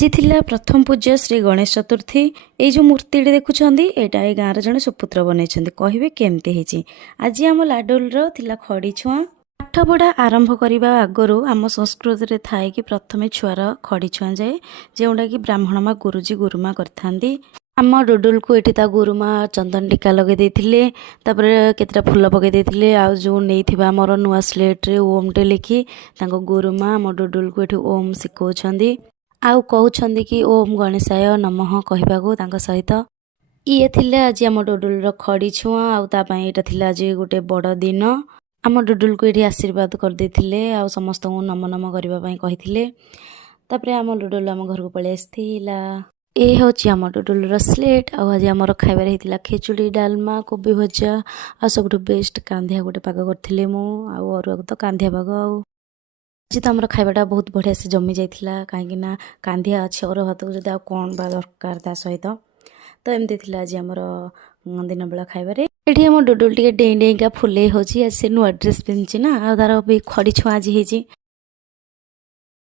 आज थिला प्रथम पूज्य श्री गणेश चतुर्थी। ये जो मूर्ति देखुंत यहाँ ये गाँव जड़े सुपुत्र बनई कहे केमती है। आज आम लाडोल थिला खड़ी छुआ पाठ पढ़ा आरंभ करने आगु आम संस्कृति थाए कि प्रथम छुआर खड़ी छुआ जाए जोटा कि ब्राह्मण माँ गुरुजी गुरुमा करथांती। आम डुडुल को ये गुरुमा चंदन टीका लगे देते केतटा फूल पकई देते आ जो नहीं आमर नुआ स्लेट्रे ओम टे लिखि गुरुमा आम डुडुल को ये ओम शिखौछंदी आउ कहउछंदी कि ओम गणेशाय नमः कहवाक सहित ये थिले आज आम डुडुल खड़ी छुआ आउटा थिला आज गोटे बड़ दिन आम डुडुल को ये आशीर्वाद करदे आ समस्त नम नम करने कही तापर आम डुडुल आम घर को पलि आसला। ये हूँ आम डुडुल स्लेट आज आमर खाइबार होता खेचुड़ी डालमा कोबी भजा आ सब बेस्ट कांधिया गोटे पाग करी मुझे तो कांधिया पाग आज तो आम खाइबाटा बहुत बढ़िया से जमी जाइला कहीं कांधिया अच्छे अरुआ भात को जब कौन बा दरकार ता सहित तो एमती थी आज आमर दिन बेला खाइबार। ये आम डुडुल टे डेई डेईका फुले हो नुआ ड्रेस पिंधि ना आ तार भी खड़ी छुआ आज होती